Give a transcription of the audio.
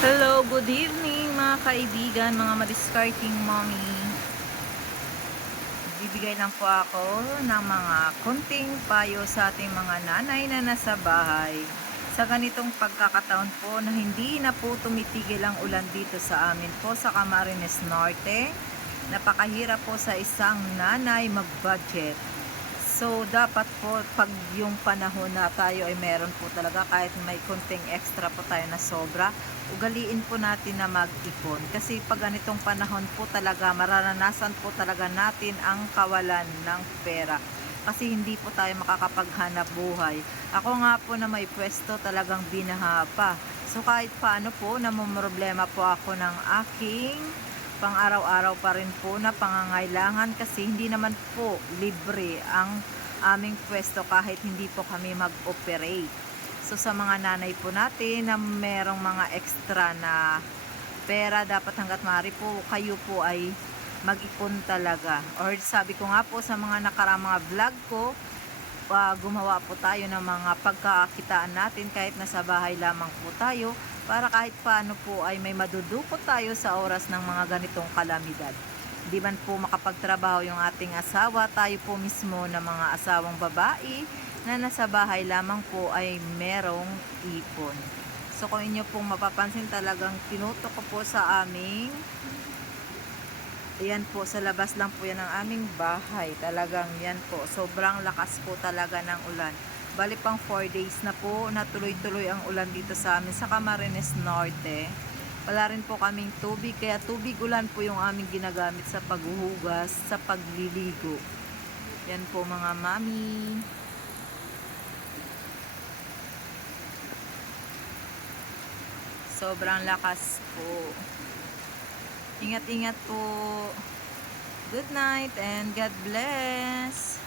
Hello, good evening mga kaibigan, mga madiscarding mommy. Bibigay lang po ako ng mga konting payo sa ating mga nanay na nasa bahay. Sa ganitong pagkakataon po na hindi na po tumitigil ang ulan dito sa amin po sa Camarines Norte. Napakahirap po sa isang nanay mag-budget. So, dapat po pag yung panahon na tayo ay meron po talaga kahit may konting extra po tayo na sobra, ugaliin po natin na mag-ipon. Kasi pag ganitong panahon po talaga, mararanasan po talaga natin ang kawalan ng pera. Kasi hindi po tayo makakapaghanap buhay. Ako nga po na may pwesto talagang binaha pa. So kahit paano po, namumroblema po ako ng aking pang araw-araw pa rin po na pangangailangan kasi hindi naman po libre ang aming pwesto kahit hindi po kami mag-operate. So sa mga nanay po natin na merong mga extra na pera, dapat hanggat maaari po kayo po ay mag-ipon talaga. Or sabi ko nga po sa mga nakarang mga vlog ko, gumawa po tayo ng mga pagkakakitaan natin kahit nasa bahay lamang po tayo para kahit paano po ay may madudukot tayo sa oras ng mga ganitong kalamidad. Di man po makapagtrabaho yung ating asawa, tayo po mismo na mga asawang babae na nasa bahay lamang po ay merong ipon. So kung inyo pong mapapansin, talagang tinutok ko po sa aming, ayan po, sa labas lang po yan ng aming bahay. Talagang yan po, sobrang lakas po talaga ng ulan. Bali pang 4 days na po, na tuloy-tuloy ang ulan dito sa amin sa Camarines Norte. Wala rin po kaming tubig, kaya tubig ulan po yung aming ginagamit sa paghuhugas, sa pagliligo. Yan po mga mami. Sobrang lakas po. Ingat-ingat po. Good night and God bless.